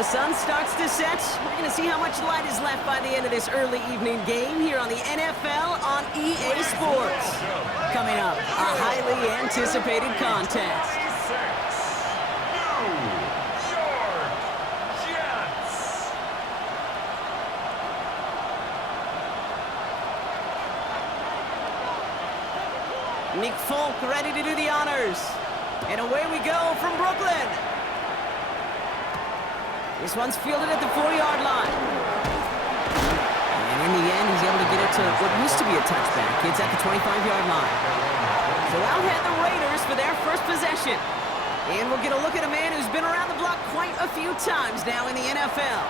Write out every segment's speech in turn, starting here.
the sun starts to set, we're going to see how much light is left by the end of this early evening game here on the NFL on EA Sports. Coming up, a highly anticipated contest. Nick Folk ready to do the honors. And away we go from Brooklyn. This one's fielded at the 4-yard line. And in the end, he's able to get it to what used to be a touchback. It's at the 25-yard line. So out head the Raiders for their first possession. And we'll get a look at a man who's been around the block quite a few times now in the NFL.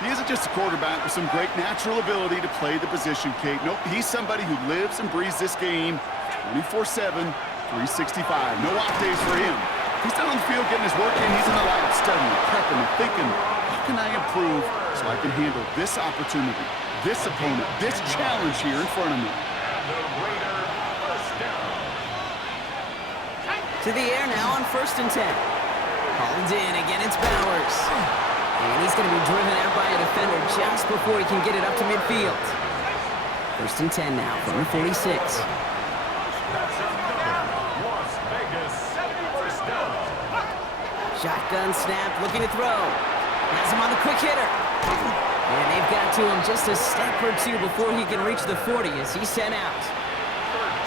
He isn't just a quarterback with some great natural ability to play the position, Kate. Nope, he's somebody who lives and breathes this game 24/7, 365. No off days for him. He's down on the field getting his work in. He's in the lab studying, prepping, and thinking, how can I improve so I can handle this opportunity, this opponent, this challenge here in front of me? To the air now on 1st and 10. Hauled in, again it's Bowers. And he's going to be driven out by a defender just before he can get it up to midfield. 1st and 10 now from the 46. Shotgun snap, looking to throw. Has him on the quick hitter. And they've got to him just a step or two before he can reach the 40 as he's sent out.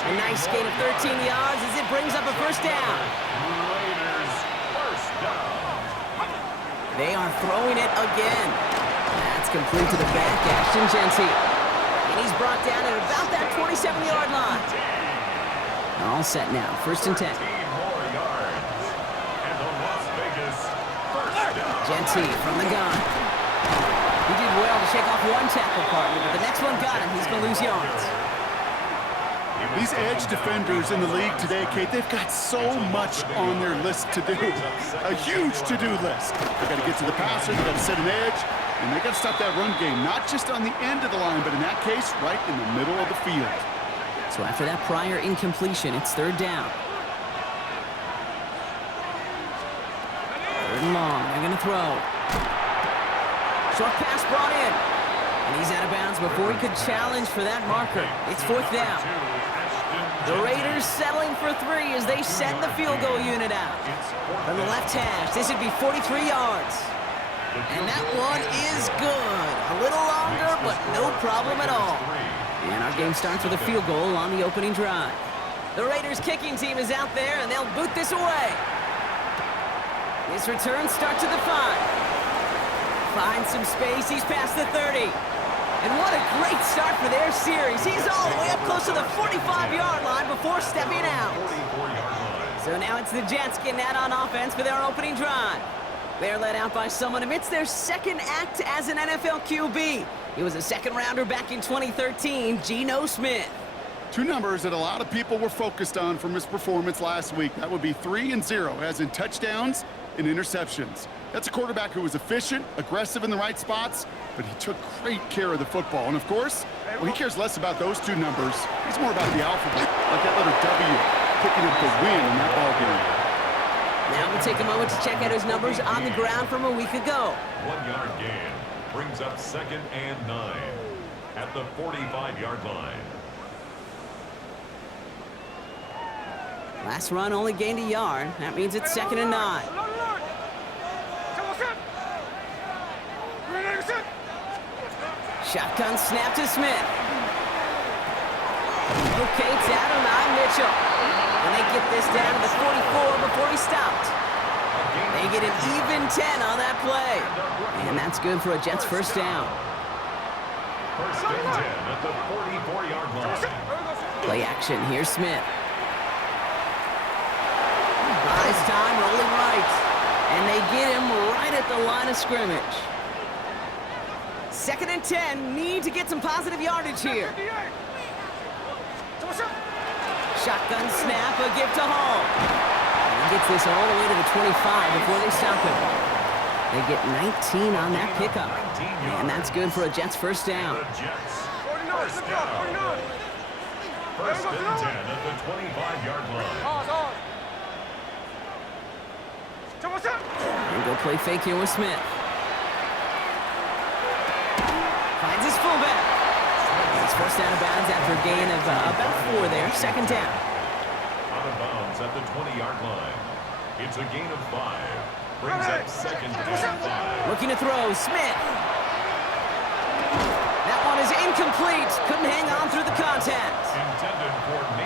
A nice gain of 13 yards as it brings up a first down. They are throwing it again. That's complete to the back, Ashton Genty. And he's brought down at about that 27-yard line. All set now, 1st and 10. Genty from the gun. He did well to shake off one tackle partner, but the next one got him. He's going to lose yards. These edge defenders in the league today, Kate, they've got so much on their list to do. A huge to-do list. They got to get to the passer, they got to set an edge, and they got to stop that run game, not just on the end of the line, but in that case, right in the middle of the field. So after that prior incompletion, it's 3rd down. 3rd and long, they're going to throw. Short pass brought in. And he's out of bounds before he could challenge for that marker. It's 4th down. The Raiders settling for 3 as they send the field goal unit out. From the left hash, this would be 43 yards. And that one is good. A little longer, but no problem at all. And our game starts with a field goal on the opening drive. The Raiders kicking team is out there, and they'll boot this away. This return starts at the 5. Finds some space, he's past the 30. And what a great start for their series. He's all the way up close to the 45-yard line before stepping out. So now it's the Jets getting out on offense for their opening drive. They're led out by someone amidst their second act as an NFL QB. He was a second-rounder back in 2013, Geno Smith. 2 numbers that a lot of people were focused on from his performance last week. That would be 3 and 0, as in touchdowns and interceptions. That's a quarterback who was efficient, aggressive in the right spots, but he took great care of the football. And of course, well, he cares less about those 2 numbers. He's more about the alphabet, like that letter W, picking up the win in that ball game. Now we'll take a moment to check out his numbers on the ground from a week ago. 1-yard gain brings up 2nd and 9 at the 45-yard line. Last run only gained a yard. That means it's 2nd and 9. Shotgun snap to Smith. Locates Adonai Mitchell. And they get this down to the 44 before he stopped. They get an even 10 on that play. And that's good for a Jets first down. 1st and 10 at the 44-yard line. Play action. Here's Smith. Buys time, rolling right. And they get him right at the line of scrimmage. 2nd and 10, need to get some positive yardage here. Shotgun snap, a give to Hall. And he gets this all the way to the 25 before they stop him. They get 19 on that pickup. And that's good for a Jets first down. First down. 1st and 10 at the 25-yard line. And go play fake here with Smith. Finds his fullback. He's forced out of bounds after a gain of about 4 there. Second down. Out of bounds at the 20-yard line. It's a gain of 5. Brings up second and 5. Looking to throw. Smith. That one is incomplete. Couldn't hang on through the contact.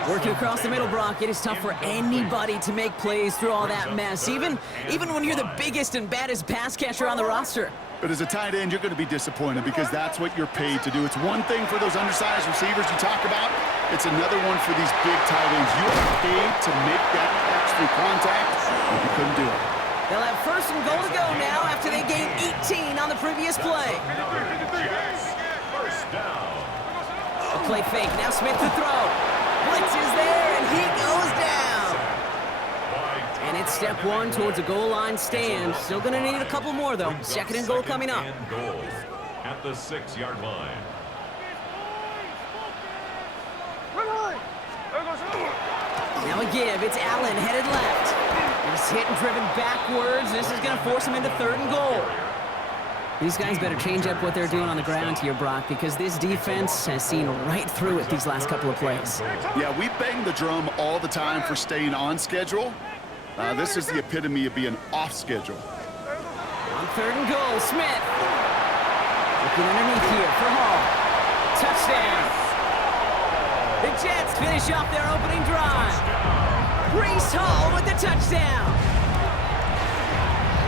Working across the middle, Brock, it is tough for anybody to make plays through all that mess, even when you're the biggest and baddest pass catcher on the roster. But as a tight end, you're going to be disappointed because that's what you're paid to do. It's one thing for those undersized receivers you talk about. It's another one for these big tight ends. You are paid to make that catch through contact, and you couldn't do it. They'll have first and goal to go now after they gained 18 on the previous play. First down. A play fake. Now Smith to throw. Blitz is there, and he goes down. And it's step 1 towards a goal line stand. Still going to need a couple more, though. Second and goal coming up. Goal at the 6-yard line. Now a give. It's Allen headed left. He's hit and driven backwards. This is going to force him into third and goal. These guys better change up what they're doing on the ground here, Brock, because this defense has seen right through it these last couple of plays. Yeah, we bang the drum all the time for staying on schedule. This is the epitome of being off schedule. On third and goal, Smith. Looking underneath here for Hall. Touchdown. The Jets finish off their opening drive. Breece Hall with the touchdown.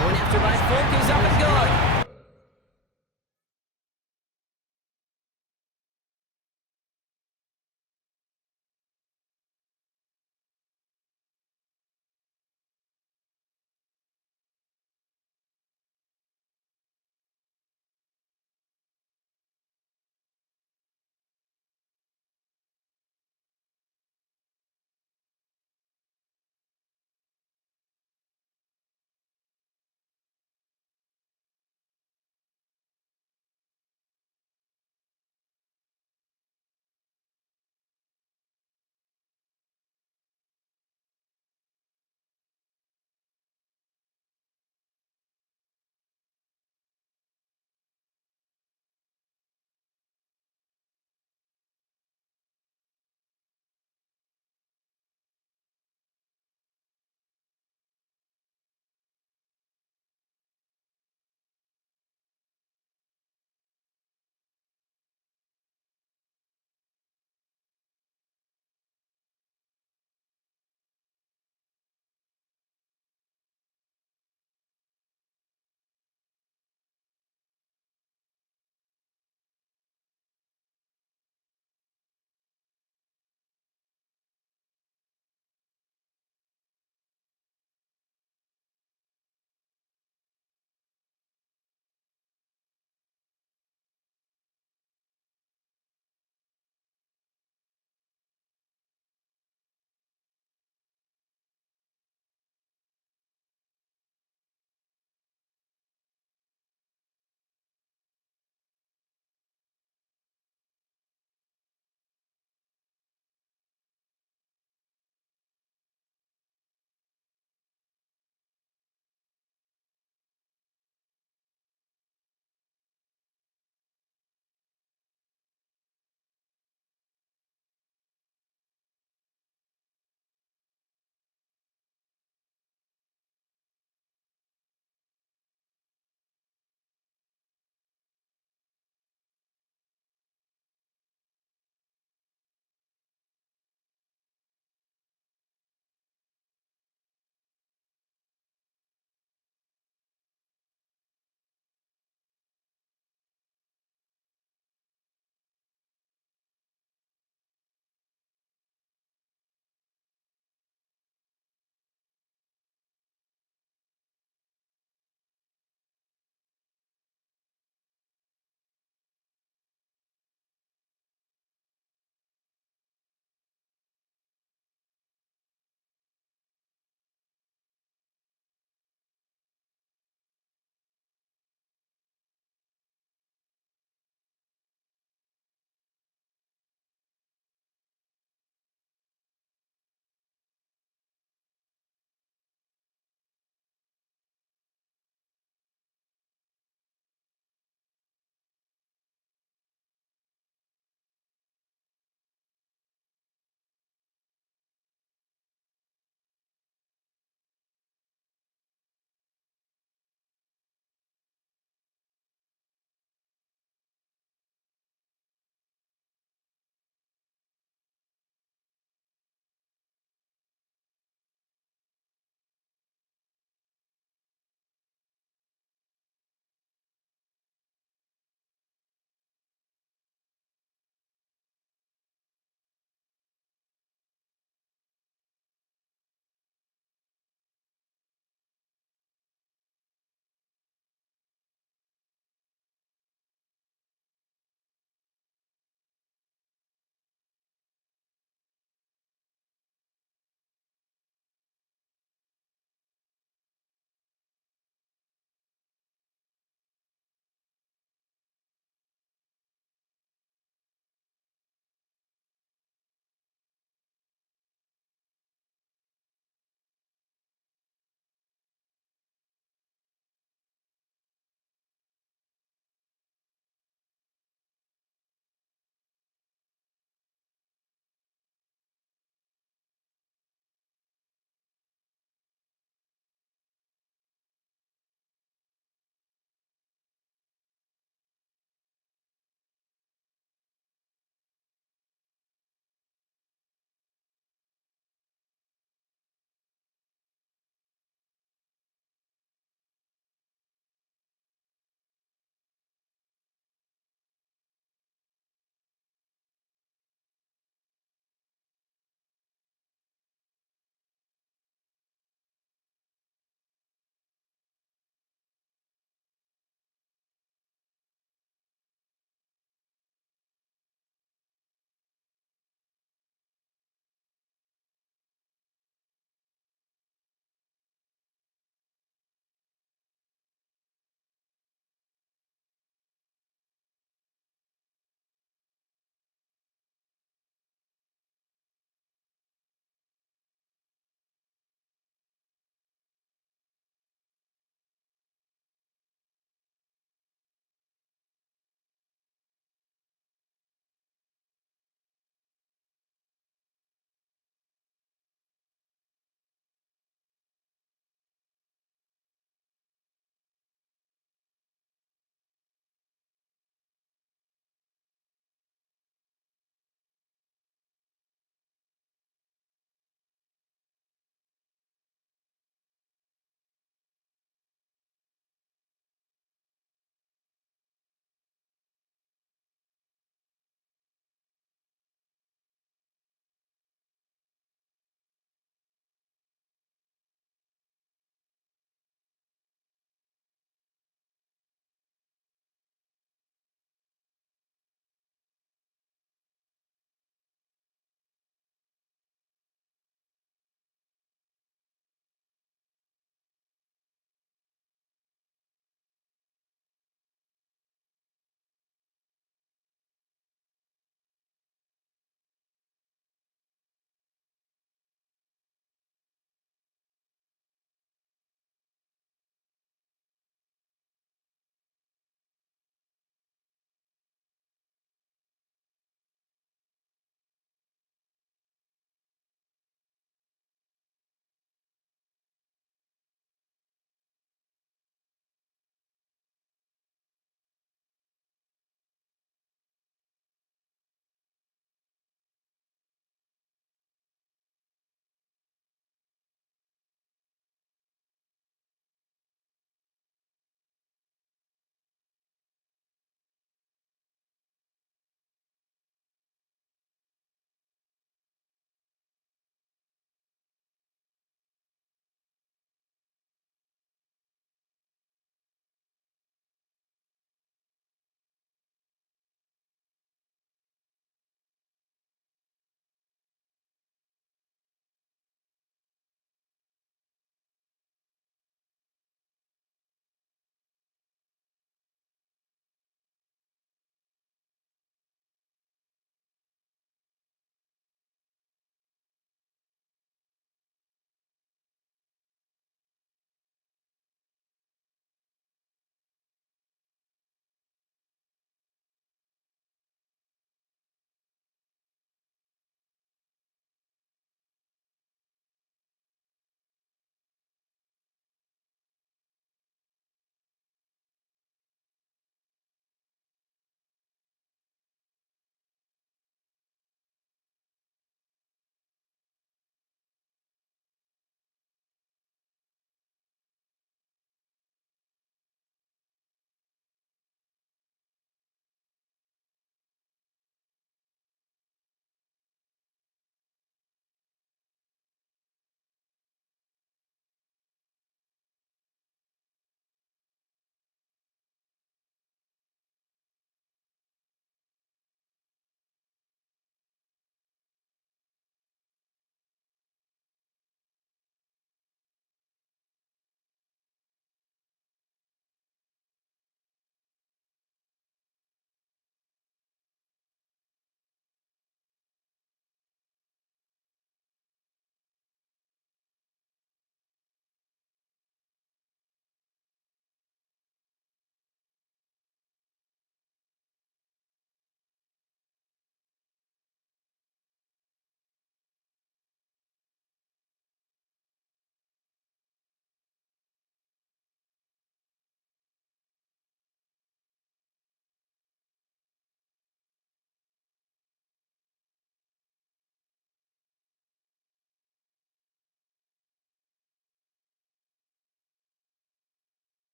Going after by Folk is up and good.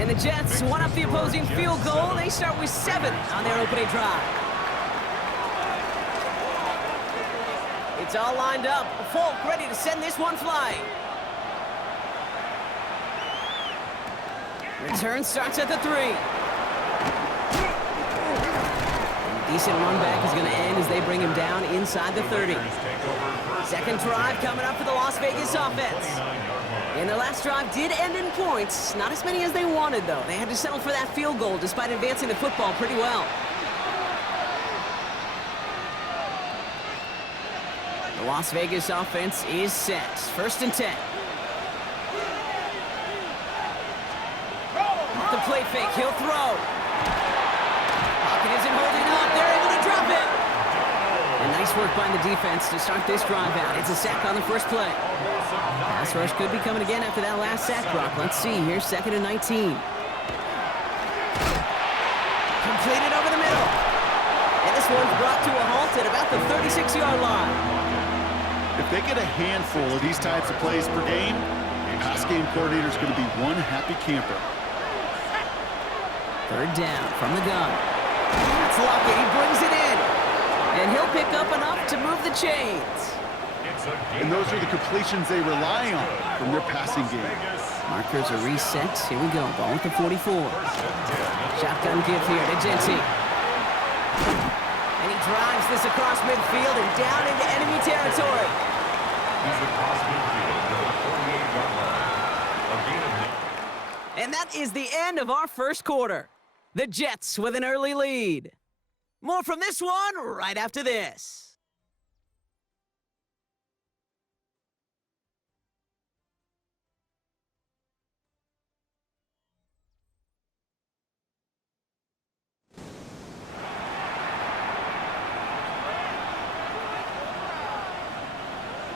And the Jets one up the opposing field goal. They start with 7 on their opening drive. It's all lined up. Folk ready to send this one flying. Return starts at the 3. Decent run back is going to end as they bring him down inside the 30. Second drive coming up for the Las Vegas offense. And their last drive did end in points. Not as many as they wanted, though. They had to settle for that field goal despite advancing the football pretty well. The Las Vegas offense is set. 1st and 10. The play fake, he'll throw. Pocket isn't holding up. They're able to drop it. And nice work by the defense to start this drive out. It's a sack on the first play. Pass rush could be coming again after that last sack, Brock. Let's see. Here's 2nd and 19. Completed over the middle. And this one's brought to a halt at about the 36-yard line. If they get a handful of these types of plays per game, the pass game coordinator is going to be one happy camper. 3rd down from the gun. That's Lockett. He brings it in. And he'll pick up enough to move the chains. And those are the completions they rely on from their passing game. Markers are reset. Here we go. Ball at the 44. Shotgun give here to Genty. And he drives this across midfield and down into enemy territory. He's across midfield to the 48-yard line. A gain of 8. And that is the end of our first quarter. The Jets with an early lead. More from this one right after this.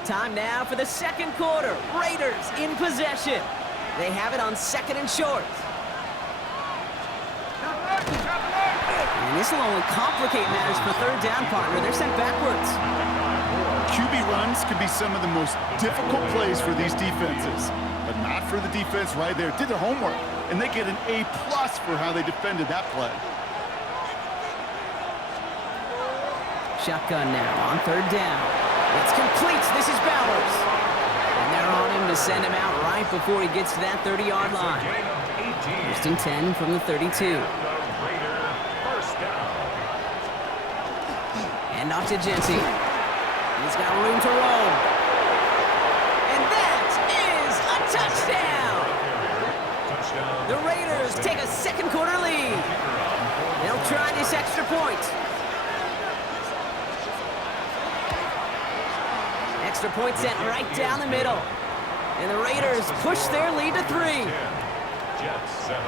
Time now for the second quarter. Raiders in possession. They have it on 2nd and short. And this will only complicate matters for 3rd down, partner. They're sent backwards. QB runs could be some of the most difficult plays for these defenses, but not for the defense right there. Did their homework, and they get an A+ for how they defended that play. Shotgun now on 3rd down. It's complete. This is Bowers. And they're on him to send him out right before he gets to that 30-yard line. 1st and 10 from the 32. And off to Genty. He's got room to roll. And that is a touchdown! The Raiders take a second quarter lead. They'll try this extra point. Extra point sent right down the middle. And the Raiders push their lead to 3. Jets 7.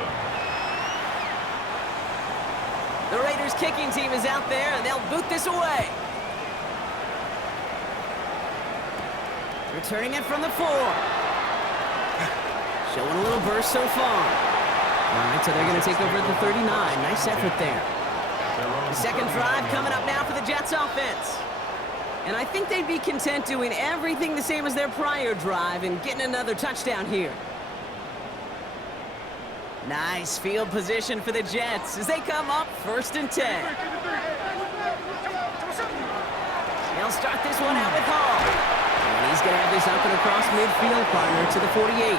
The Raiders kicking team is out there, and they'll boot this away. Returning it from the 4. Showing a little burst so far. All right, so they're going to take over at the 39. Nice effort there. The second drive coming up now for the Jets offense. And I think they'd be content doing everything the same as their prior drive and getting another touchdown here. Nice field position for the Jets as they come up 1st and 10. They'll start this one out with Hall. And he's going to have this up and across midfield, partner, to the 48.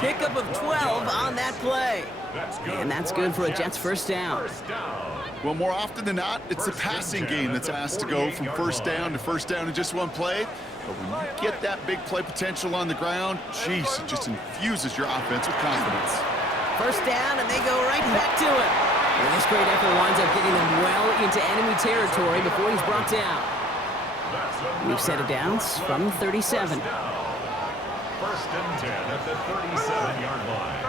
Pickup of 12 on that play. And that's good for a Jets 1st down. Well, more often than not, it's the passing game that's asked to go from 1st down to 1st down in just one play. But when you get that big play potential on the ground, geez, it just infuses your offense with confidence. 1st down, and they go right back to it. And this great effort winds up getting them well into enemy territory before he's brought down. We've set it down from 37. 1st and 10 at the 37-yard line.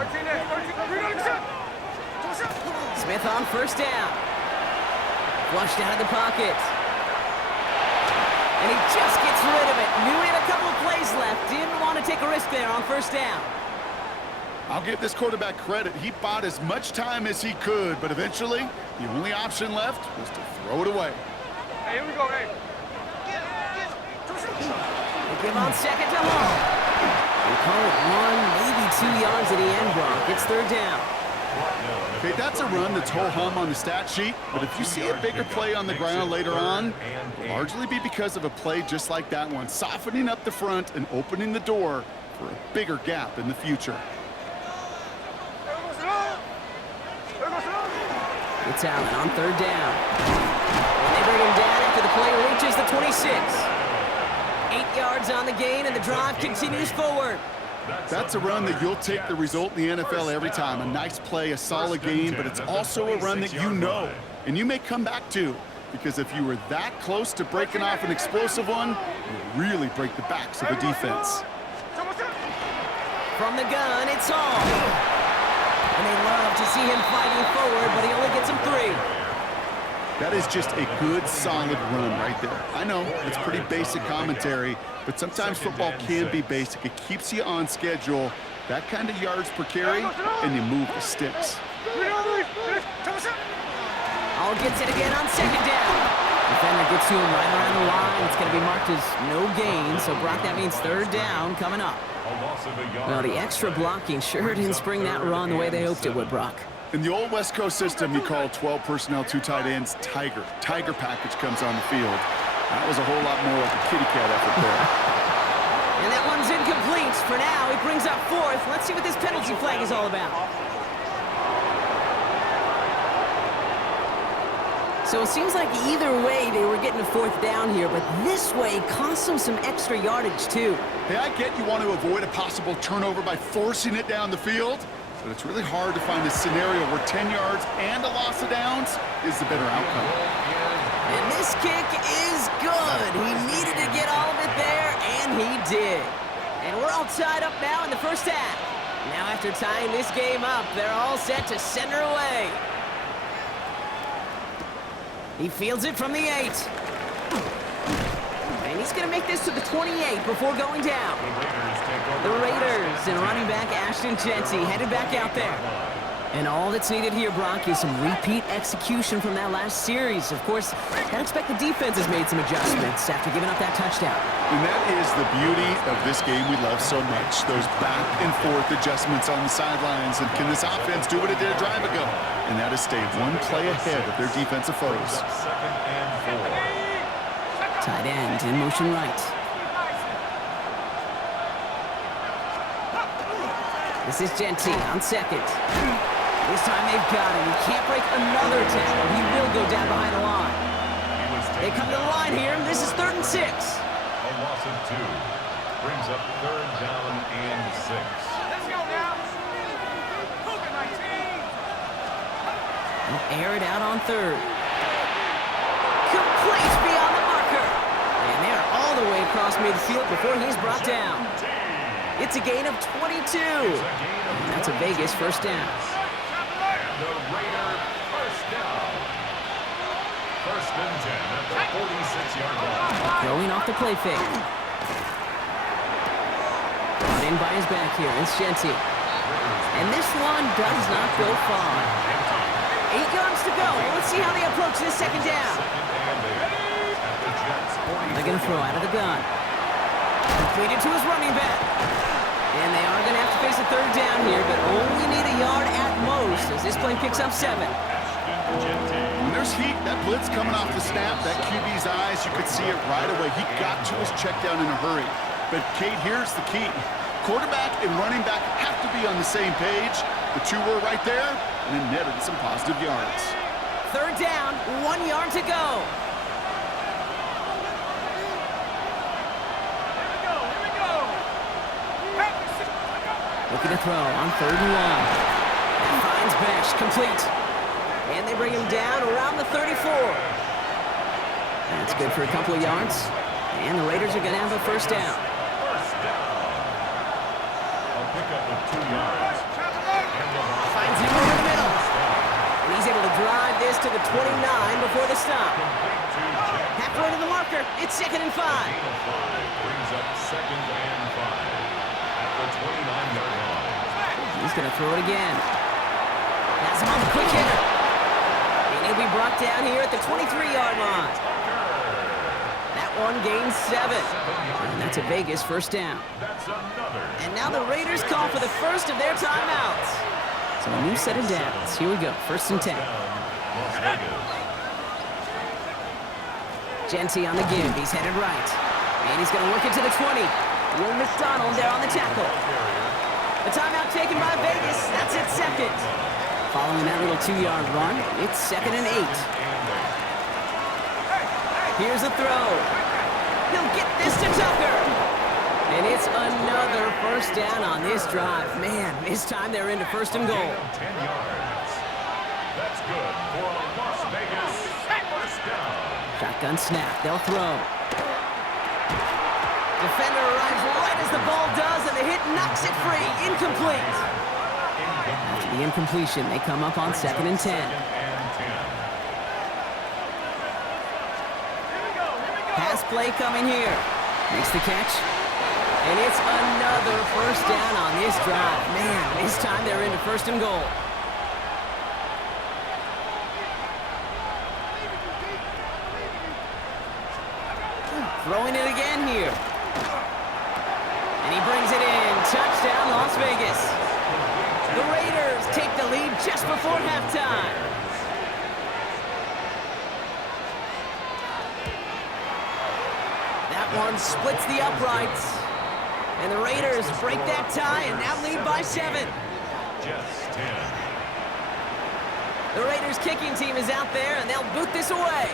Smith on 1st down. Flushed out of the pocket. And he just gets rid of it. Knew he had a couple of plays left. Didn't want to take a risk there on 1st down. I'll give this quarterback credit. He bought as much time as he could, but eventually, the only option left was to throw it away. Hey, here we go, hey. They give on 2nd to Hall. They call it 1, maybe 2 yards at the end, Brock. It's third down. Okay, that's a run that's ho-hum on the stat sheet, but if you see a bigger play on the ground later on, it'll largely be because of a play just like that one, softening up the front and opening the door for a bigger gap in the future. It's Allen on third down. And they bring him down after the play reaches the 26. 8 yards on the gain, and the drive continues forward. That's a run that you'll take the result in the NFL every time. A nice play, a solid game, but it's also a run that you know, and you may come back to, because if you were that close to breaking off an explosive one, you'll really break the backs of the defense. From the gun, it's Hall. And they love to see him fighting forward, but he only gets him 3. That is just a good, solid run right there. I know, it's pretty basic commentary, but sometimes football can be basic. It keeps you on schedule, that kind of yards per carry, and you move the sticks. Hall gets it again on second down. Defender gets to him right around the line. It's going to be marked as no gain, so Brock, that means third down coming up. Well, the extra blocking sure didn't spring that run the way they hoped it would, Brock. In the old West Coast system, you call 12 personnel, 2 tight ends, Tiger. Tiger package comes on the field. That was a whole lot more like a kitty cat effort there. And that one's incomplete. For now, he brings up 4th. Let's see what this penalty flag is all about. So it seems like either way they were getting a 4th down here, but this way cost them some extra yardage too. Hey, I get you want to avoid a possible turnover by forcing it down the field, but it's really hard to find a scenario where 10 yards and a loss of downs is the better outcome. And this kick is good. He needed to get all of it there, and he did. And we're all tied up now in the first half. Now after tying this game up, they're all set to send her away. He fields it from the 8. And he's going to make this to the 28 before going down. The Raiders and running back Ashton Jeanty headed back out there. And all that's needed here, Brock, is some repeat execution from that last series. Of course, I expect the defense has made some adjustments after giving up that touchdown. And that is the beauty of this game we love so much, those back and forth adjustments on the sidelines. And can this offense do what it did a drive ago? And that is stay one play ahead of their defensive foes. Tight end in motion right. This is Jeanty on second. This time they've got him. He can't break another tackle. He will go down behind the line. They come to the line here. This is 3rd and 6. A loss of 2 brings up 3rd down and 6. Let's go now. Moving my team. They'll air it out on 3rd. Complete beyond the marker. And they're all the way across midfield before he's brought down. It's a gain of 22. And that's a Vegas first down. The Raider first down. 1st and 10 at the 46-yard line. Throwing off the play fake. Brought in by his back here. It's Jeanty. And this one does not go far. 8 yards to go. Let's see how they approach this second down. They're going to throw out of the gun. Completed to his running back. And they are going to have to face a 3rd down here, but only need a yard at most as this play picks up 7. When there's heat, that blitz coming off the snap, that QB's eyes, you could see it right away. He got to his check down in a hurry. But, Kate, here's the key. Quarterback and running back have to be on the same page. The 2 were right there, and it netted some positive yards. 3rd down, 1 yard to go. Looking to throw on 3rd and 1. And finds Besh, complete. And they bring him down around the 34. That's good for a couple of yards. And the Raiders are going to have a first down. First down. A pickup of 2 yards. Finds him over the middle. And he's able to drive this to the 29 before the stop. Halfway to the marker. It's 2nd and 5. Brings up 2nd and 5 at the 29-yard line. He's going to throw it again. Has him on the quick hitter. And he'll be brought down here at the 23-yard line. That one gains 7. And that's a Vegas first down. That's another. And now the Raiders call for the first of their timeouts. So a new set of downs. Here we go, first and 10. Las Vegas. Genty on the give. He's headed right. And he's going to work it to the 20. Will McDonald there on the tackle. The timeout taken by Vegas. That's its second. Following that little 2-yard run, it's 2nd and 8. Here's a throw. He'll get this to Tucker. And it's another first down on this drive. Man, this time they're into first and goal. 10 yards. That's good for a Las Vegas first down. Shotgun snap. They'll throw. Defender arrives right as the ball does, and the hit knocks it free. Incomplete. After the incompletion, they come up on 2nd and 10. Pass play coming here. Makes the catch. And it's another first down on this drive. Man, this time they're into first and goal. Throwing it again here. And he brings it in. Touchdown, Las Vegas. The Raiders take the lead just before halftime. That one splits the uprights. And the Raiders break that tie and now lead by 7. Just 10. The Raiders kicking team is out there, and they'll boot this away.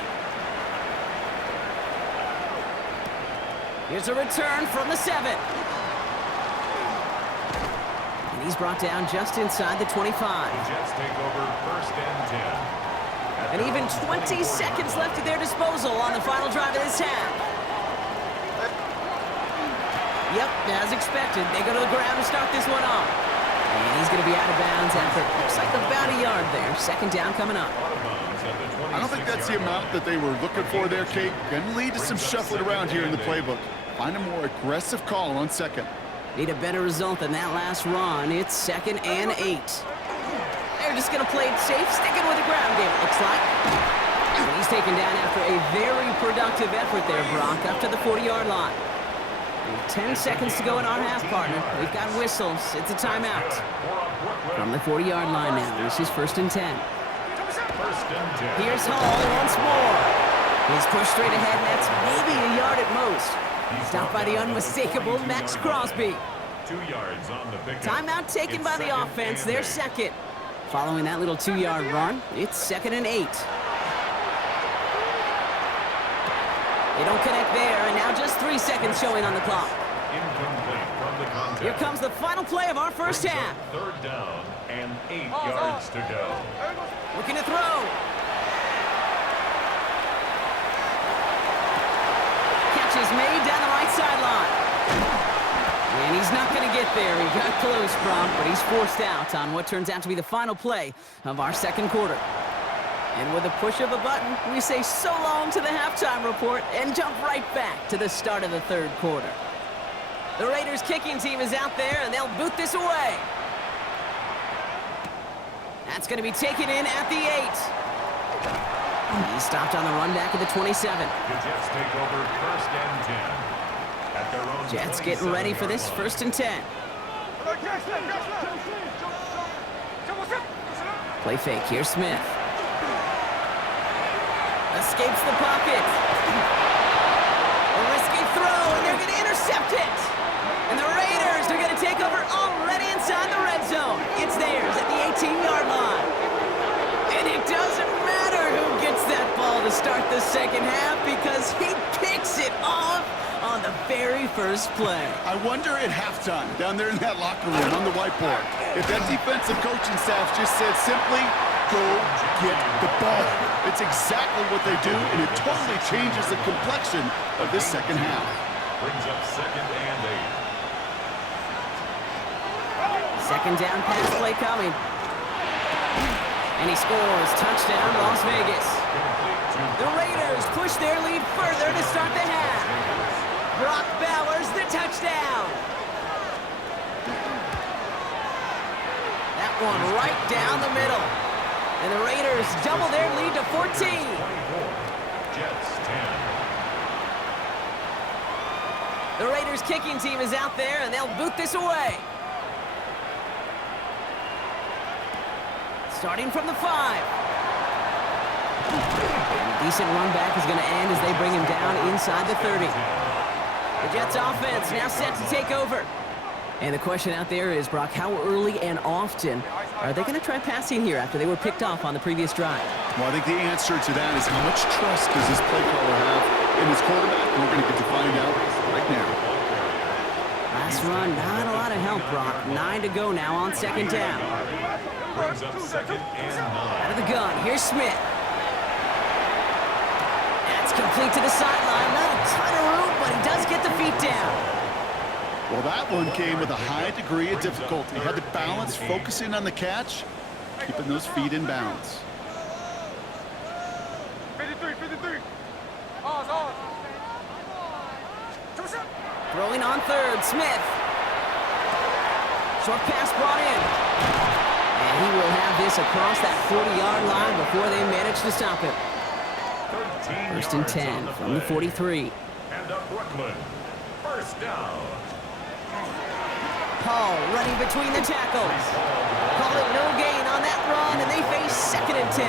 Here's a return from the 7. And he's brought down just inside the 25. The Jets take over first and 10. And even 20 seconds left at their disposal on the final drive of this half. Yep, as expected, they go to the ground to start this one off. And he's going to be out of bounds after, looks like about a yard there. Second down coming up. I don't think that's the amount that they were looking for there, Kate. Going to lead to some shuffling around here in the playbook. Find a more aggressive call on second. Need a better result than that last run. It's 2nd and 8. They're just going to play it safe, sticking with the ground game, it looks like. And he's taken down after a very productive effort there, Brock, up to the 40-yard line. 10 seconds to go in our half, partner. We've got whistles. It's a timeout. From the 40-yard line now, this is first and 10. Here's Hall once more. He's pushed straight ahead, and that's maybe a yard at most. Stopped by the unmistakable Max Crosby. 2 yards on the pickup. Timeout taken by the offense. They're second. Following that little 2-yard run, it's 2nd and 8. They don't connect there, and now just 3 seconds showing on the clock. Incomplete from the contest. Here comes the final play of our first half. Third down and 8 yards to go. Looking to throw. Catch is made down the right sideline. And he's not going to get there. He got close, Brock, but he's forced out on what turns out to be the final play of our second quarter. And with a push of a button, we say so long to the halftime report and jump right back to the start of the third quarter. The Raiders kicking team is out there, and they'll boot this away. That's going to be taken in at the 8. He stopped on the run back at the 27. The Jets take over first and 10. At their own Jets getting ready for this first and 10. Play fake. Here's Smith. Escapes the pocket. A risky throw, and they're going to intercept it. And the Raiders are going to take over already inside the red zone. It's theirs at the 18-yard line. And it doesn't matter who gets that ball to start the second half because he picks it off on the very first play. I wonder at halftime, down there in that locker room on the whiteboard, if that defensive coaching staff just said simply, go get the ball. It's exactly what they do, and it totally changes the complexion of this second half. brings up second and 8. Second down pass play coming. And he scores. Touchdown, Las Vegas. The Raiders push their lead further to start the half. Brock Bowers, the touchdown. That one right down the middle. And the Raiders double their lead to 14. 24. Jets 10. The Raiders kicking team is out there, and they'll boot this away. Starting from the 5. A decent run back is going to end as they bring him down inside the 30. The Jets offense now set to take over. And the question out there is, Brock, how early and often are they going to try passing here after they were picked off on the previous drive? Well, I think the answer to that is how much trust does this play caller have in his quarterback? We're going to get to find out right now. Last run, not a lot of help, Brock. 9 to go now on second down. Brings up second and 9. Out of the gun, here's Smith. That's complete to the sideline. Not a ton of room, but he does get the feet down. Well, that one came with a high degree of difficulty. He had to balance, focusing on the catch, keeping those feet in bounds. 53. Throwing on third, Smith. Short pass brought in. And he will have this across that 40-yard line before they manage to stop him. First and 10 from the 43. And up Brooklyn. First down. Paul running between the tackles. Call it no gain on that run, and they face second and 10.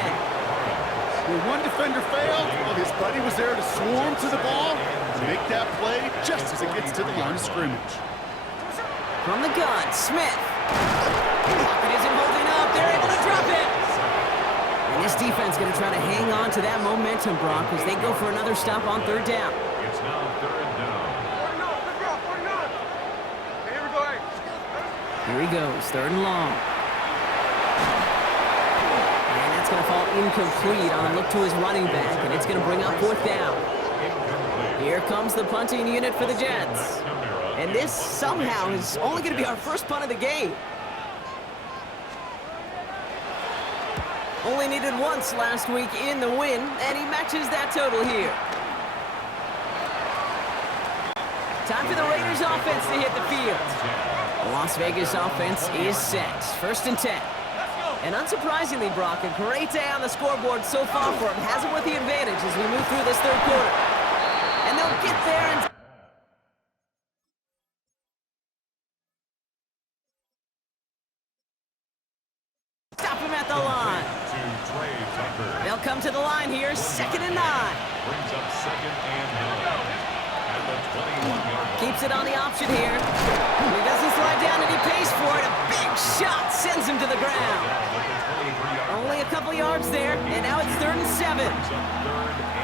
When one defender failed, well, his buddy was there to swarm to the ball and make that play just as it gets to the line of scrimmage. From the gun, Smith. Pocket isn't holding up. They're able to drop it. And this defense going to try to hang on to that momentum, Brock, as they go for another stop on third down. It's now third down. 49. Here we go, hey. Here he goes, third and long. And that's going to fall incomplete on a look to his running back, and it's going to bring up fourth down. Here comes the punting unit for the Jets. And this somehow is only going to be our first punt of the game. Only needed once last week in the win, and he matches that total here. Time for the Raiders offense to hit the field. The Las Vegas offense is set. First and 10. And unsurprisingly, Brock, a great day on the scoreboard so far for him. Has him with the advantage as we move through this third quarter. And they'll get there and... stop him at the line. They'll come to the line here, second and 9. Brings up second and 9. At the 21-yard line. Keeps it on the option here. He doesn't slide down and he pays for it. A big shot sends him to the ground. Only a couple yards there, and now it's third and 7.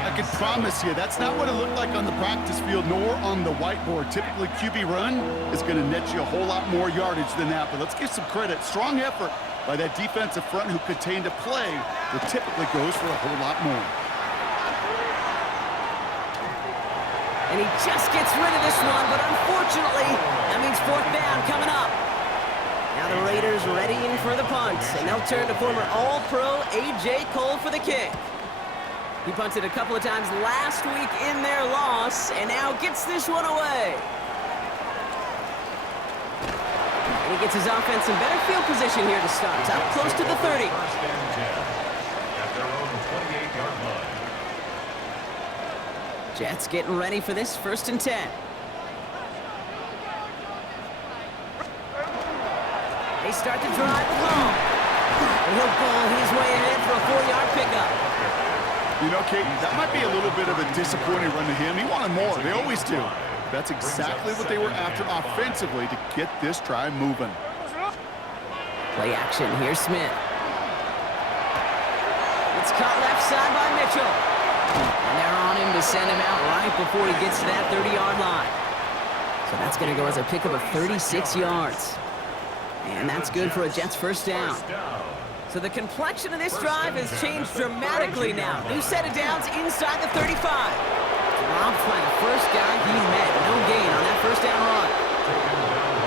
I can promise you that's not what it looked like on the practice field nor on the whiteboard. Typically, QB run is going to net you a whole lot more yardage than that, but let's give some credit. Strong effort by that defensive front who contained a play that typically goes for a whole lot more. And he just gets rid of this one, but unfortunately, that means fourth down coming up. Now the Raiders readying for the punt, and they'll turn to former All-Pro A.J. Cole for the kick. He punted a couple of times last week in their loss, and now gets this one away. And he gets his offense in better field position here to start, up close to the 30. First and 10. At their own 28-yard line. Jets getting ready for this first and 10. They start to drive with home. And he'll pull his way ahead for a 4-yard pickup. You know, Kate, that might be a little bit of a disappointing run to him. He wanted more. They always do. That's exactly what they were after offensively to get this drive moving. Play action. Here's Smith. It's caught left side by Mitchell. And they're on him to send him out right before he gets to that 30-yard line. So that's going to go as a pickup of 36 yards. And that's good for a Jets first down. So the complexion of this drive has changed dramatically now. New set of downs inside the 35. Dropped by the first guy he met. No gain on that first down run.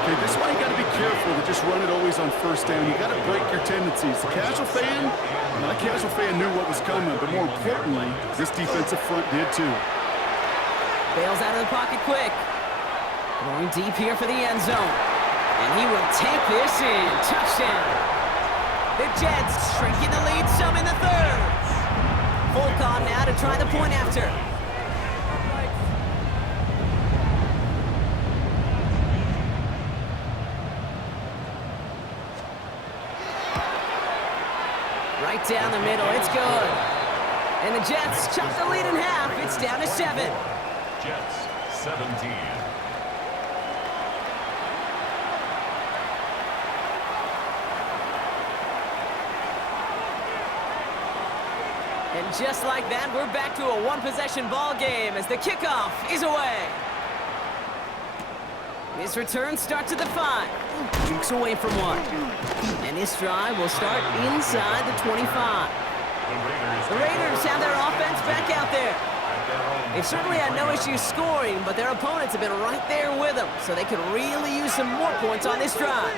Okay, this is why you got to be careful to just run it always on first down. You got to break your tendencies. The casual fan, well, that casual fan knew what was coming, but more importantly, this defensive front did too. Bails out of the pocket quick. Going deep here for the end zone. And he will take this in. Touchdown. The Jets shrinking the lead some in the third. Fulcon now to try the point after. Right down the middle. It's good. And the Jets chop the lead in half. It's down to 7. Jets 17. And just like that, we're back to a one-possession ball game as the kickoff is away. This return starts at the 5. Weeks away from one. And this drive will start inside the 25. The Raiders have their offense back out there. They've certainly had no issues scoring, but their opponents have been right there with them, so they could really use some more points on this drive.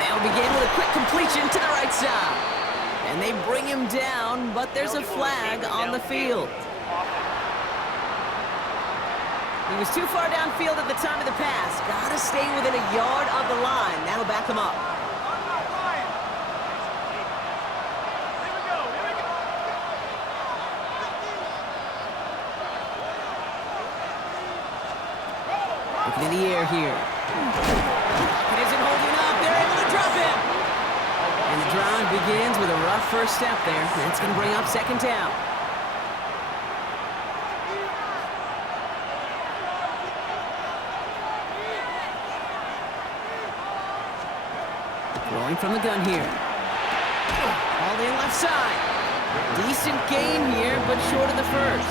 They'll begin with a quick completion to the right side. And they bring him down, but there's a flag on the field. He was too far downfield at the time of the pass. Gotta stay within a yard of the line. That'll back him up. Looking in the air here. It isn't holding up. They're able to drop him. And the drive begins with a rough first step there. That's going to bring up second down. Throwing from the gun here. All in left side. Decent gain here, but short of the first.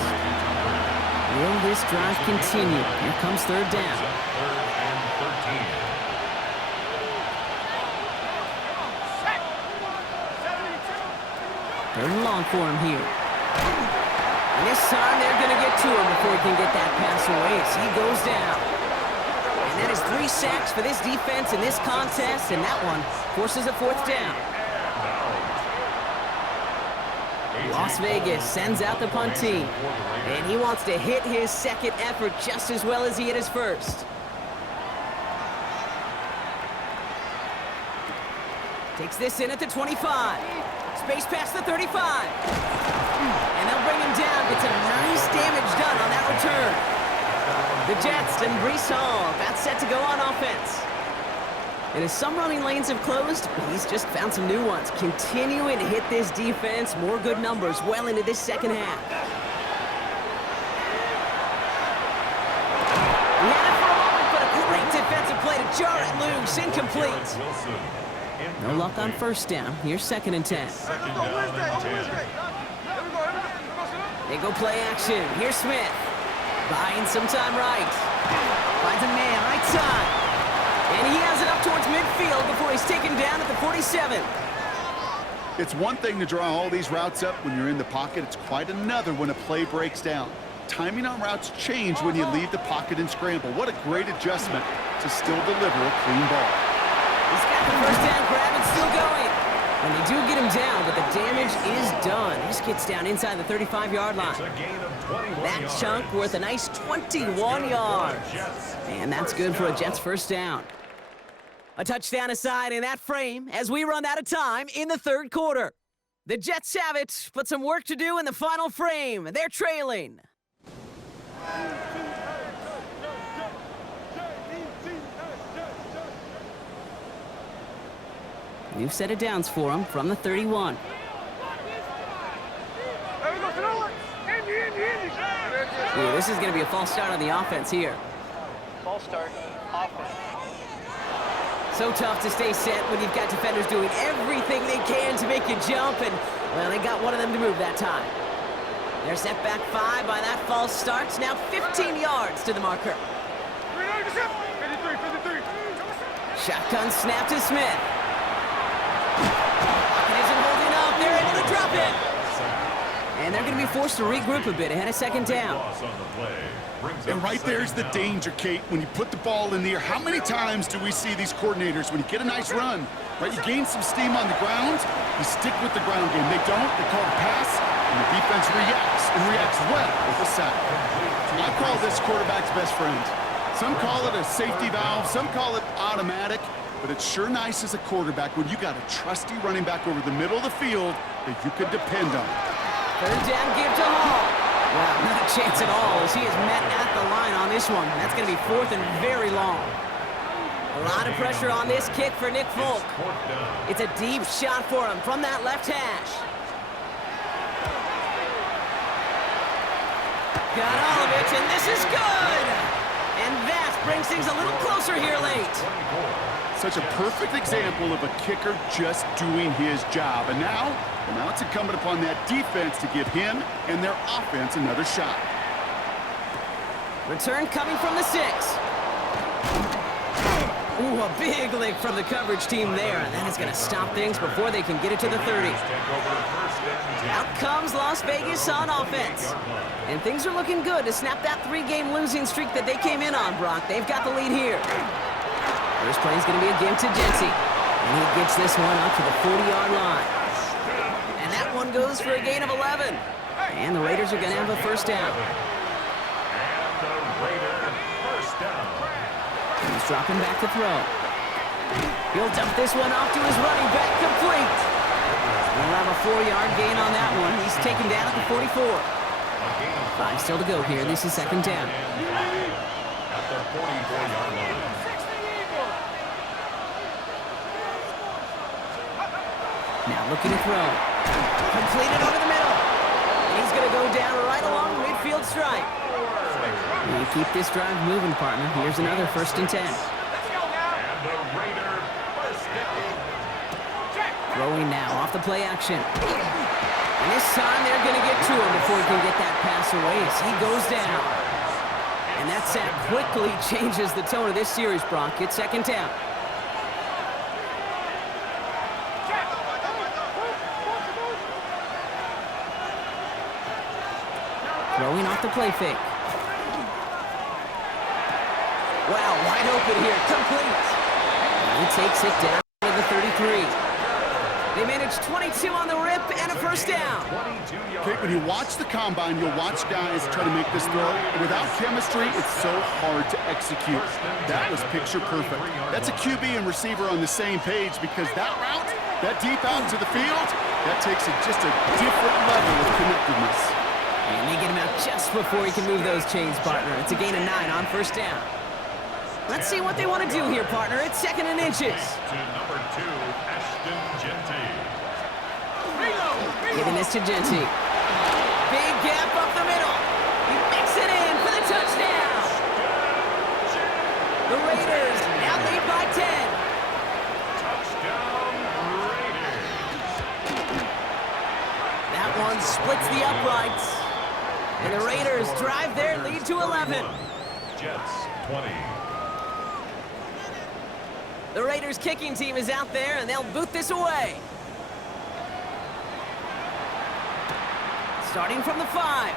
Will this drive continue? Here comes third down. Third and long for him here. And this time they're going to get to him before he can get that pass away as he goes down. And that is 3 sacks for this defense in this contest, and that one forces a fourth down. Las Vegas sends out the punt team, and he wants to hit his second effort just as well as he hit his first. Takes this in at the 25. Space past the 35. And they'll bring him down. Gets some nice damage done on that return. The Jets and Breece Hall about set to go on offense. And as some running lanes have closed, he's just found some new ones. Continuing to hit this defense, more good numbers well into this second half. He had it for a moment, but a great defensive play to jar it loose. Incomplete. No luck on first down. Here's second and 10. They go play action. Here's Smith. Buying some time right. Finds a man right side. And he has it up towards midfield before he's taken down at the 47. It's one thing to draw all these routes up when you're in the pocket. It's quite another when a play breaks down. Timing on routes change when you leave the pocket and scramble. What a great adjustment to still deliver a clean ball. He's got the first down grab and still going. And they do get him down, but the damage is done. This gets down inside the 35-yard line. That chunk worth a nice 21 yards. And that's good for a Jets first down. A touchdown aside in that frame as we run out of time in the third quarter. The Jets have it, but some work to do in the final frame. They're trailing. New set of downs for him from the 31. Ooh, this is going to be a false start on the offense here. False start, offense. So tough to stay set when you've got defenders doing everything they can to make you jump, and, well, they got one of them to move that time. They're set back 5 by that false start. Now 15 yards to the marker. Shotgun snap to Smith. Pocket isn't holding up. They're able to drop it. And they're going to be forced to regroup a bit ahead of second down. And right there's the danger, Kate, when you put the ball in the air. How many times do we see these coordinators, when you get a nice run, right, you gain some steam on the ground, you stick with the ground game. They don't, they call a pass, and the defense reacts, and reacts well with a sack. I call this quarterback's best friend. Some call it a safety valve, some call it automatic, but it's sure nice as a quarterback when you got a trusty running back over the middle of the field that you could depend on. Third down give to Hall. Wow, not a chance at all as he is met at the line on this one. That's going to be fourth and very long. A lot of pressure on this kick for Nick Folk. It's a deep shot for him from that left hash. Got Olovich, and this is good! And that brings things a little closer here late. Such a perfect example of a kicker just doing his job. And now it's incumbent upon that defense to give him and their offense another shot. Return coming from the 6. Ooh, a big lick from the coverage team there. And that is going to stop things before they can get it to the 30. Out comes Las Vegas on offense. And things are looking good to snap that 3-game losing streak that they came in on, Brock. They've got the lead here. First play is going to be against Genty. And he gets this one up to the 40-yard line. And that one goes for a gain of 11. And the Raiders are going to have a first down. He's dropping back to throw. He'll dump this one off to his running back, complete. We'll have a 4-yard gain on that one. He's taken down at the 44. 5 still to go here. This is second down. At the 44-yard line. Now looking to throw. Completed over the middle. And he's going to go down right along midfield stripe. You keep this drive moving, partner. Here's another 1st and 10. And the Raider first down. Throwing now off the play action. And this time they're going to get to him before he can get that pass away as he goes down. And that sack quickly changes the tone of this series, Brock. It's second down. Throwing off the play fake. Wow, wide open here, complete. And he takes it down to the 33. They managed 22 on the rip and a first down. Okay, when you watch the combine, you'll watch guys try to make this throw. And without chemistry, it's so hard to execute. That was picture perfect. That's a QB and receiver on the same page because that route, that deep out into the field, that takes it just a different level of connectedness. And they get him out just before he can move those chains, partner. It's a gain of 9 on first down. Let's see what they want to do here, partner. It's 2nd and inches. To number 2, Ashton Genty. Giving this to Genty. Big gap up the middle. He makes it in for the touchdown. The Raiders now lead by 10. Touchdown, Raiders. That one splits the uprights. And the Raiders drive their lead to 11. Jets 20. The Raiders kicking team is out there, and they'll boot this away. Starting from the 5.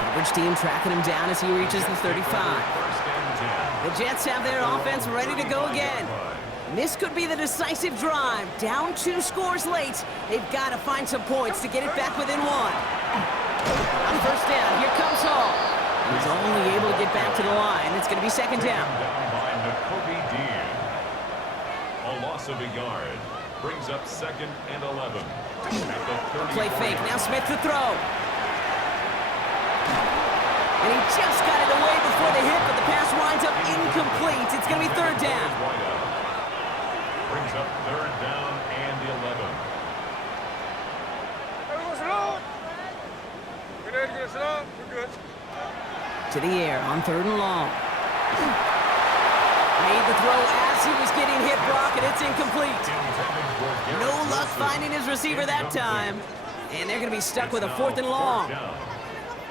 Coverage team tracking him down as he reaches the 35. The Jets have their offense ready to go again. This could be the decisive drive. Down 2 scores late. They've got to find some points to get it back within 1. On first down, here comes Hall. He's only able to get back to the line. It's going to be second down. By Nakobe Dean. A loss of a yard brings up 2nd and 11. At the 30. Play fake. Now Smith to throw. And he just got it away before the hit, but the pass winds up incomplete. It's going to be third down. Brings up 3rd down and 11. We're good. To the air on 3rd and long. Made the throw as he was getting hit, Brock, and it's incomplete. No luck finding his receiver that time. And they're going to be stuck with a 4th and long.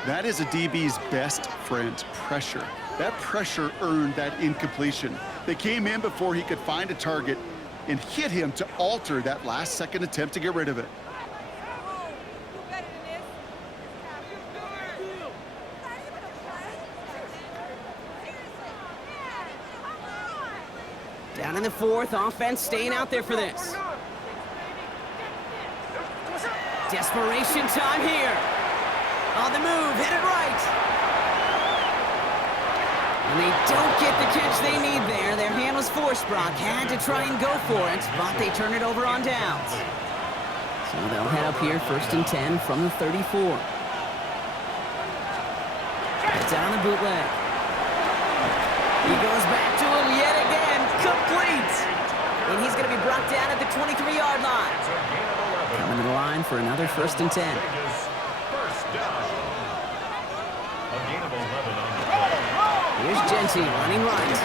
That is a DB's best friend, pressure. That pressure earned that incompletion. They came in before he could find a target and hit him to alter that last-second attempt to get rid of it. Down in the 4th, offense staying out there for this. Desperation time here. On the move, headed right. And they don't get the catch they need there. Their hand was forced, Brock. Had to try and go for it, but they turn it over on downs. So they'll head up here, 1st and 10 from the 34. It's out on the bootleg. He goes back to him yet again. Complete. And he's going to be brought down at the 23-yard line. It's a gain of 11. Coming to the line for another 1st and 10. Vegas, first down. A gain of 11 on the play. Here's Genty running right.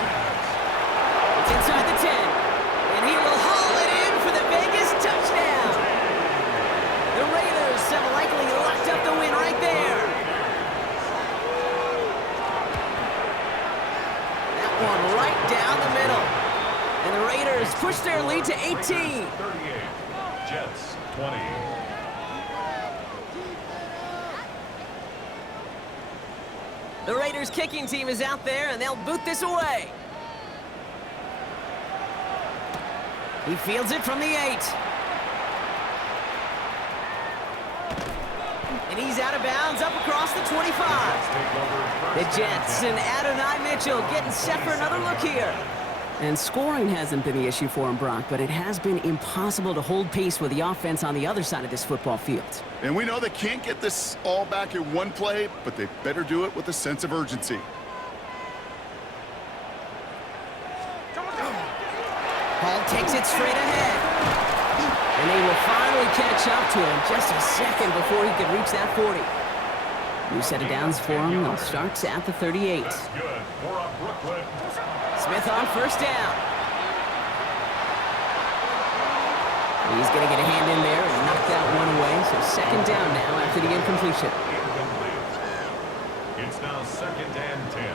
It's inside the 10. And he will haul it in for the Vegas touchdown. The Raiders have likely locked up the win right there. That one right down the middle. And the Raiders push their lead to 18. 38. Jets 20. The Raiders kicking team is out there, and they'll boot this away. He fields it from the 8. And he's out of bounds up across the 25. The Jets and Adonai Mitchell getting set for another look here. And scoring hasn't been the issue for him, Brock, but it has been impossible to hold pace with the offense on the other side of this football field. And we know they can't get this all back in one play, but they better do it with a sense of urgency. Hall takes it straight ahead. And they will finally catch up to him just a second before he could reach that 40. New set of downs for him. They'll start at the 38. That's good for a Brooklyn. Smith on 1st down. He's going to get a hand in there and knock that one away. So 2nd down now after the incompletion. Incomplete. It's now 2nd and 10.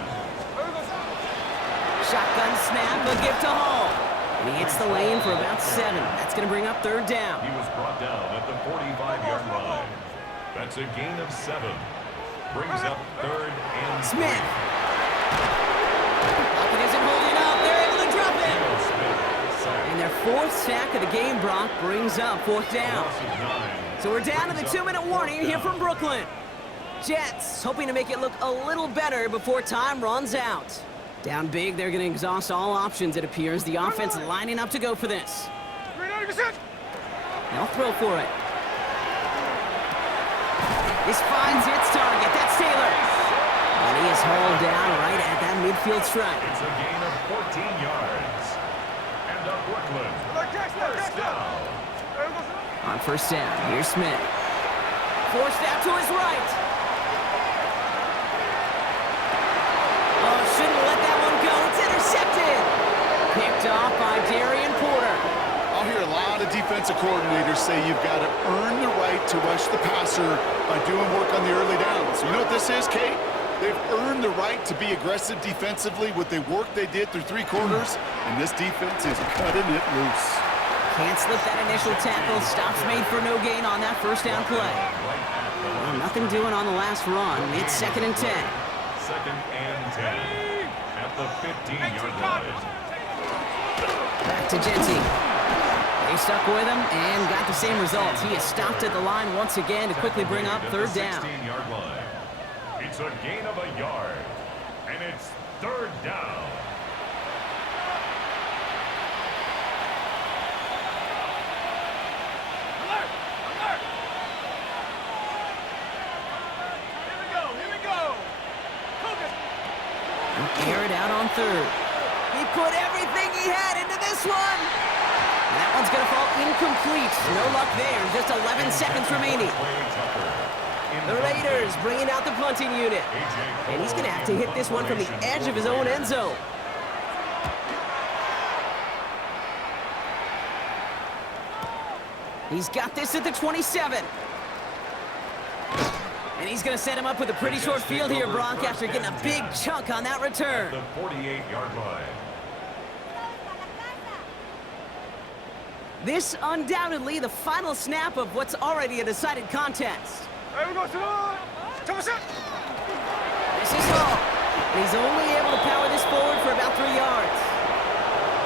Shotgun snap, a give to Hall. And he hits the lane for about 7. That's going to bring up 3rd down. He was brought down at the 45-yard line. That's a gain of 7. Brings up 3rd and Smith. Pocket isn't holding up. They're able to drop it. And their 4th sack of the game, Brock, brings up 4th down. So we're down to the 2-minute warning here from Brooklyn. Jets hoping to make it look a little better before time runs out. Down big, they're going to exhaust all options, it appears. The offense lining up to go for this. They'll throw for it. This finds its target. That's Taylor. And he is hauled down right at that midfield stripe. It's a gain of 14 yards. And a Brooklyn first down. On 1st down, here's Smith. Forced out to his right. Oh, shouldn't let that one go. It's intercepted. Picked off by Darian Porter. I'll hear a lot of defensive coordinators say you've got to earn the right to rush the passer by doing work on the early downs. You know what this is, Kate? They've earned the right to be aggressive defensively with the work they did through 3 quarters, and this defense is cutting it loose. Can't slip that initial tackle. Stops made for no gain on that 1st down play. Well, nothing doing on the last run. It's 2nd and 10. 2nd and 10 at the 15-yard line. Back to Genty. They stuck with him and got the same results. He is stopped at the line once again to quickly bring up 3rd down. 16-yard line. It's a gain of a yard, and it's 3rd down. Air it out on 3rd. He put everything he had into this one. And that one's going to fall incomplete. No luck there. Just 11 seconds remaining. The Raiders bringing out the punting unit. And he's going to have to hit this one from the edge of his own end zone. He's got this at the 27. And he's going to set him up with a pretty short field here, Brock, after getting a big chunk on that return. The 48-yard line. This undoubtedly the final snap of what's already a decided contest. This is Hall. And he's only able to power this forward for about 3 yards.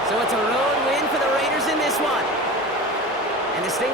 So it's a road win for the Raiders in this one. And this thing